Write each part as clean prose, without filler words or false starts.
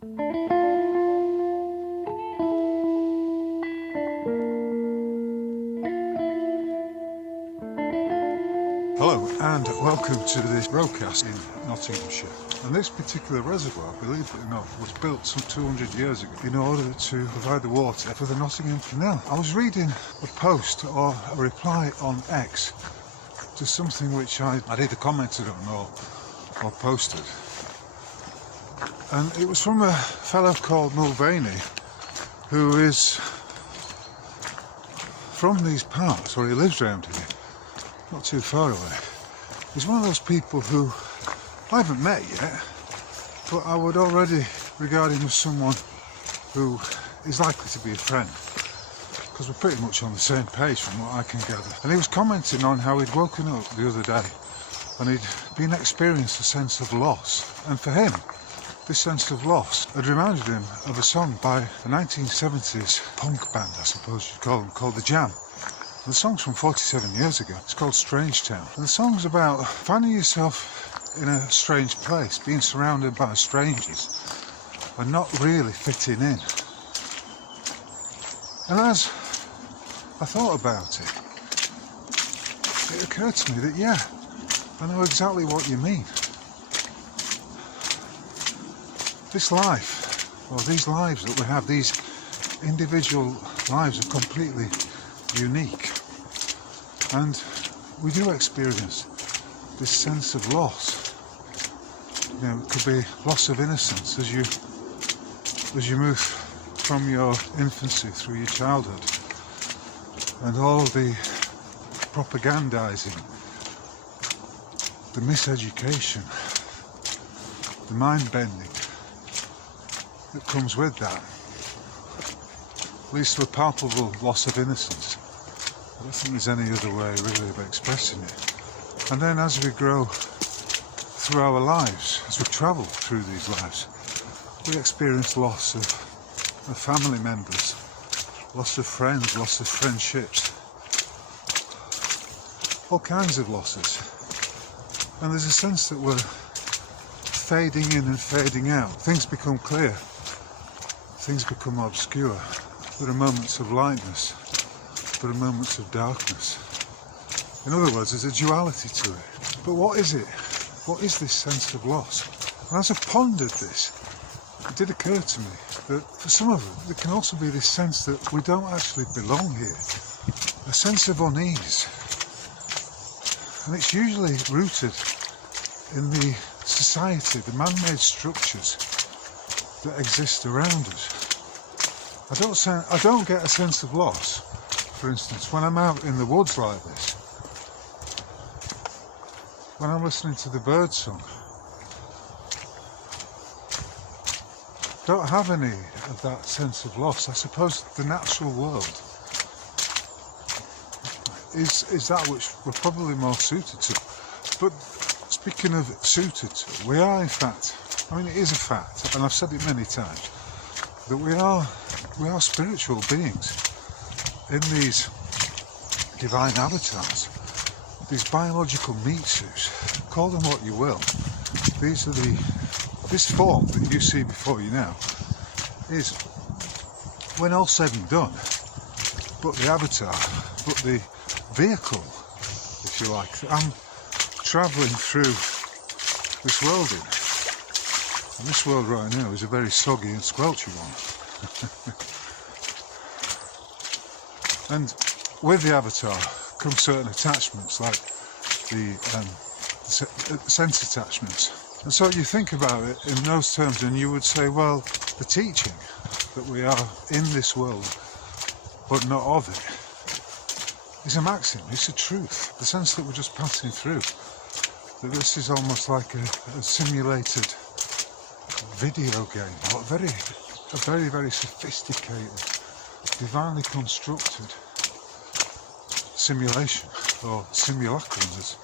Hello and welcome to this broadcast in Nottinghamshire. And this particular reservoir, believe it or not, was built some 200 years ago in order to provide the water for the Nottingham Canal. I was reading a post or a reply on X to something which I either commented on or posted. And it was from a fellow called Mulvaney, who is from these parts, or he lives around here, not too far away. He's one of those people who I haven't met yet, but I would already regard him as someone who is likely to be a friend, because we're pretty much on the same page from what I can gather. And he was commenting on how he'd woken up the other day and he'd been experienced a sense of loss. And for him, this sense of loss had reminded him of a song by a 1970s punk band, I suppose you'd call them, called The Jam. The song's from 47 years ago. It's called Strange Town. And the song's about finding yourself in a strange place, being surrounded by strangers and not really fitting in. And as I thought about it, it occurred to me that, yeah, I know exactly what you mean. This life, or these lives that we have, these individual lives are completely unique. And we do experience this sense of loss. You know, it could be loss of innocence as you move from your infancy through your childhood, and all the propagandizing, the miseducation, the mind bending that comes with that leads to a palpable loss of innocence. I don't think there's any other way really of expressing it. And then as we grow through our lives, as we travel through these lives, we experience loss of family members, loss of friends, loss of friendships, all kinds of losses. And there's a sense that we're fading in and fading out. Things become clear, things become obscure. There are moments of lightness, there are moments of darkness. In other words, there's a duality to it. But what is it? What is this sense of loss? And as I pondered this, it did occur to me that for some of them, there can also be this sense that we don't actually belong here. A sense of unease. And it's usually rooted in the society, the man-made structures that exist around us. I don't get a sense of loss, for instance, when I'm out in the woods like this, when I'm listening to the bird song. Don't have any of that sense of loss. I suppose the natural world is that which we're probably more suited to. But speaking of suited to, we are in fact, I mean it is a fact, and I've said it many times, that we are spiritual beings in these divine avatars, these biological meat suits, call them what you will. This form that you see before you now is, when all said and done, but the avatar, but the vehicle, if you like, that I'm travelling through this world in. And this world right now is a very soggy and squelchy one. And with the avatar come certain attachments, like the sense attachments. And so you think about it in those terms and you would say, well, the teaching that we are in this world but not of it is a maxim, it's a truth. The sense that we're just passing through, that this is almost like a simulated video game, or a very, very sophisticated, divinely constructed simulation, or simulacrum as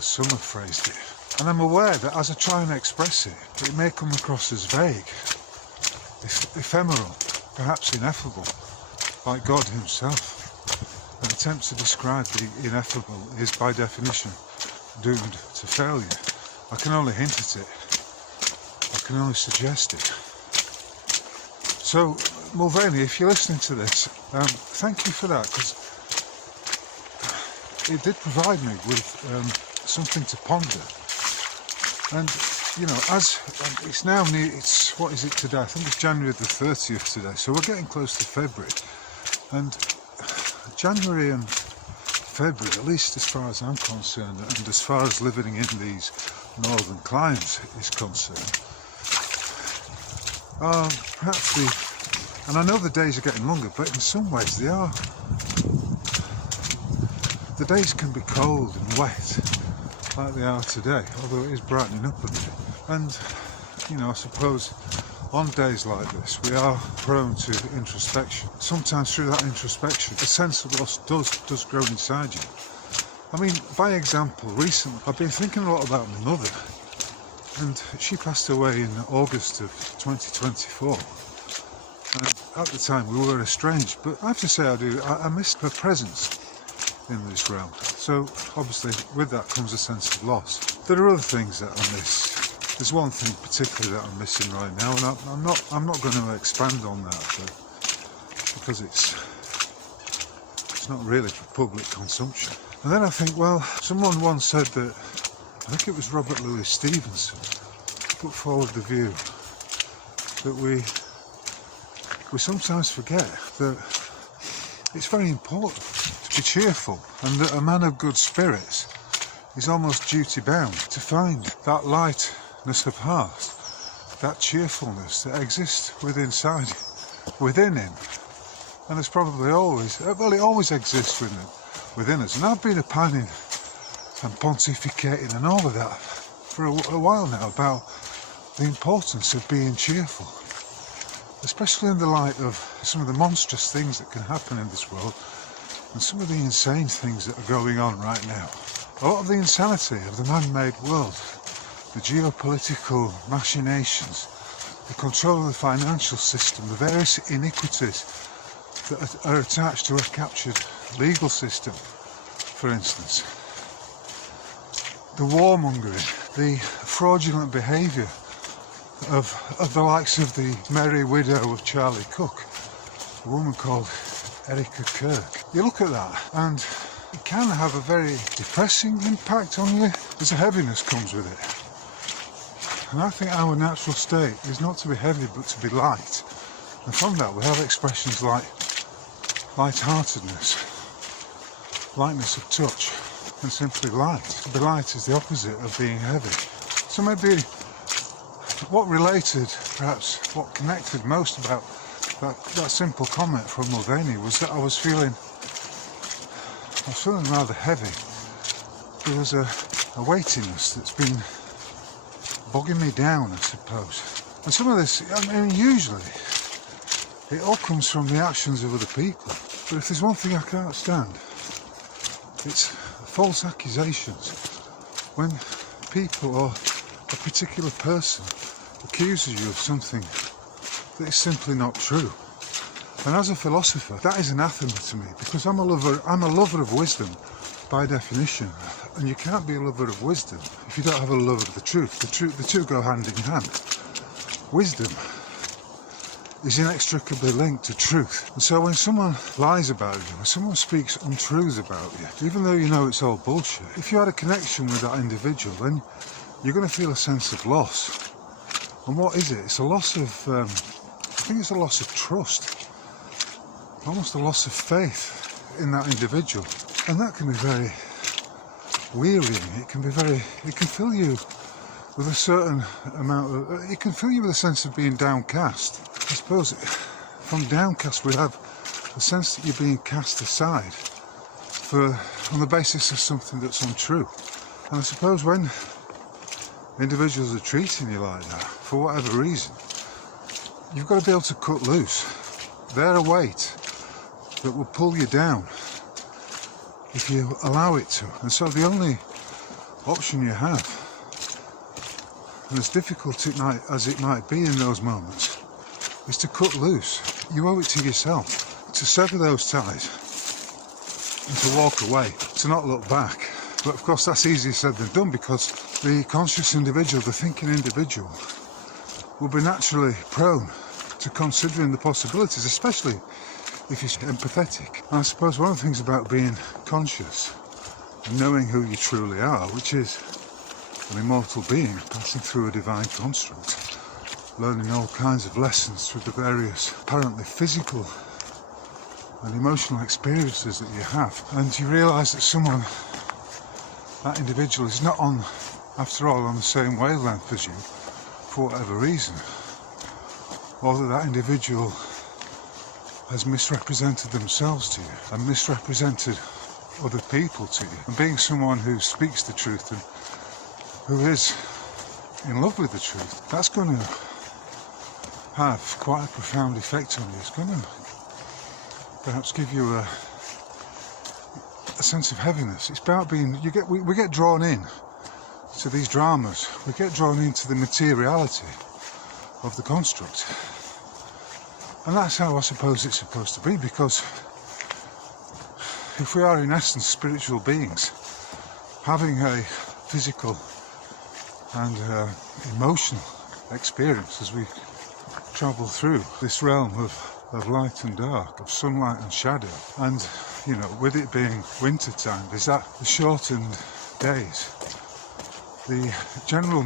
some have phrased it. And I'm aware that as I try and express it, it may come across as vague, ephemeral, perhaps ineffable, like God himself. An attempt to describe the ineffable is by definition doomed to failure. I can only hint at it, I can only suggest it. So, Mulvaney, if you're listening to this, thank you for that, because it did provide me with something to ponder. And, you know, as it's now near, what is it today? I think it's January the 30th today, so we're getting close to February. And January and February, at least as far as I'm concerned, and as far as living in these northern climes is concerned, perhaps and I know the days are getting longer, but in some ways they are. The days can be cold and wet, like they are today, although it is brightening up a bit. And, you know, I suppose on days like this, we are prone to introspection. Sometimes through that introspection, a sense of loss does grow inside you. I mean, by example, recently, I've been thinking a lot about my mother, and she passed away in August of 2024. And at the time, we were estranged, but I have to say I missed her presence in this realm. So, obviously, with that comes a sense of loss. There are other things that I miss. There's one thing particularly that I'm missing right now, and I'm not going to expand on that because it's not really for public consumption. And then I think, well, someone once said that, I think it was Robert Louis Stevenson, put forward the view that we sometimes forget that it's very important to be cheerful, and that a man of good spirits is almost duty bound to find that lightness of heart, that cheerfulness that exists within him. And it's probably always, well, it always exists within us. And I've been opining and pontificating and all of that for a while now about the importance of being cheerful, especially in the light of some of the monstrous things that can happen in this world and some of the insane things that are going on right now. A lot of the insanity of the man-made world, the geopolitical machinations, the control of the financial system, the various iniquities that are attached to a captured legal system, for instance, the warmongering, the fraudulent behaviour of the likes of the merry widow of Charlie Cook, a woman called Erica Kirk. You look at that and it can have a very depressing impact on you. There's a heaviness comes with it. And I think our natural state is not to be heavy but to be light. And from that we have expressions like light-heartedness, lightness of touch, and simply light. To be light is the opposite of being heavy. So maybe what related, perhaps what connected most about that simple comment from Mulvaney was that I was feeling rather heavy. There was a weightiness that's been bogging me down, I suppose. And some of this, I mean, usually it all comes from the actions of other people. But if there's one thing I can't stand, it's false accusations. When people or a particular person accuses you of something that is simply not true. And as a philosopher, that is anathema to me, because I'm a lover of wisdom by definition. And you can't be a lover of wisdom if you don't have a love of the truth. The two go hand in hand. Wisdom is inextricably linked to truth. And so when someone lies about you, when someone speaks untruths about you, even though you know it's all bullshit, if you had a connection with that individual, then you're going to feel a sense of loss. And what is it? It's a loss of, I think it's a loss of trust, almost a loss of faith in that individual. And that can be very wearying. It can fill you with a certain amount of, it can fill you with a sense of being downcast. I suppose from downcast we have a sense that you're being cast aside on the basis of something that's untrue. And I suppose when individuals are treating you like that, for whatever reason, you've got to be able to cut loose. They're a weight that will pull you down if you allow it to. And so the only option you have, and as difficult as it might be in those moments, is to cut loose. You owe it to yourself to sever those ties and to walk away, to not look back. But of course that's easier said than done, because the conscious individual, the thinking individual, will be naturally prone to considering the possibilities, especially if you're empathetic. And I suppose one of the things about being conscious and knowing who you truly are, which is an immortal being passing through a divine construct, learning all kinds of lessons through the various apparently physical and emotional experiences that you have, and you realise that that individual is not on, after all, on the same wavelength as you for whatever reason, or that individual has misrepresented themselves to you and misrepresented other people to you. And being someone who speaks the truth and who is in love with the truth, that's going to have quite a profound effect on you. It's going to perhaps give you a sense of heaviness. It's about being, we get drawn in to these dramas. We get drawn into the materiality of the construct. And that's how I suppose it's supposed to be, because if we are in essence spiritual beings, having a physical and emotional experience as we travel through this realm of light and dark, of sunlight and shadow, and you know, with it being winter time, is that the shortened days, the general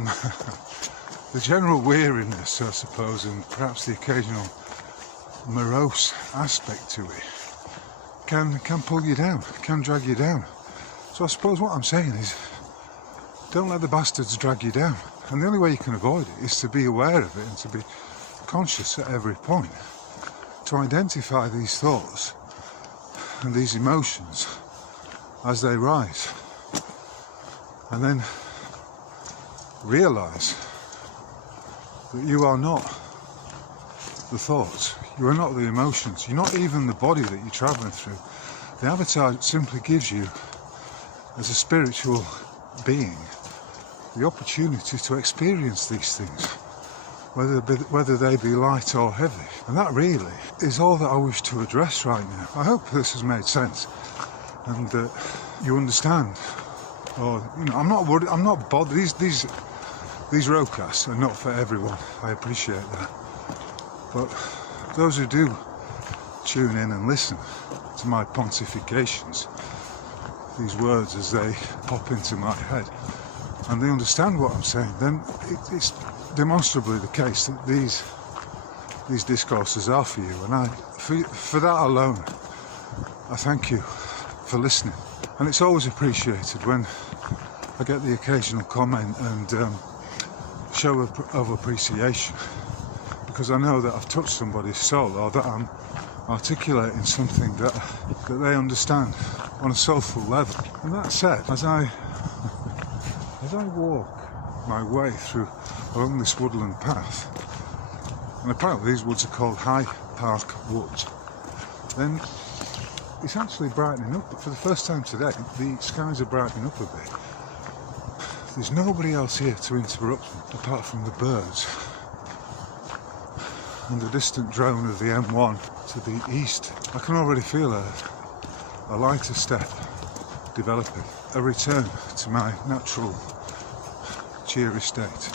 weariness, I suppose, and perhaps the occasional morose aspect to it can pull you down, can drag you down. So I suppose what I'm saying is, don't let the bastards drag you down. And the only way you can avoid it is to be aware of it and to be conscious at every point, to identify these thoughts and these emotions as they rise, and then realise that you are not the thoughts, you are not the emotions, you're not even the body that you're travelling through. The avatar simply gives you, as a spiritual being, the opportunity to experience these things, whether they be light or heavy. And that really is all that I wish to address right now. I hope this has made sense and that you understand. Or, you know, I'm not worried, I'm not bothered. These roadcasts are not for everyone. I appreciate that. But those who do tune in and listen to my pontifications, these words as they pop into my head, and they understand what I'm saying, then it's demonstrably the case that these discourses are for you. And for that alone, I thank you for listening. And it's always appreciated when I get the occasional comment and show of appreciation, because I know that I've touched somebody's soul, or that I'm articulating something that they understand on a soulful level. And that said, as I walk my way along this woodland path, and apparently these woods are called High Park Woods, then it's actually brightening up. But for the first time today, the skies are brightening up a bit. There's nobody else here to interrupt me apart from the birds and the distant drone of the M1 to the east. I can already feel a lighter step developing, a return to my natural cheery state.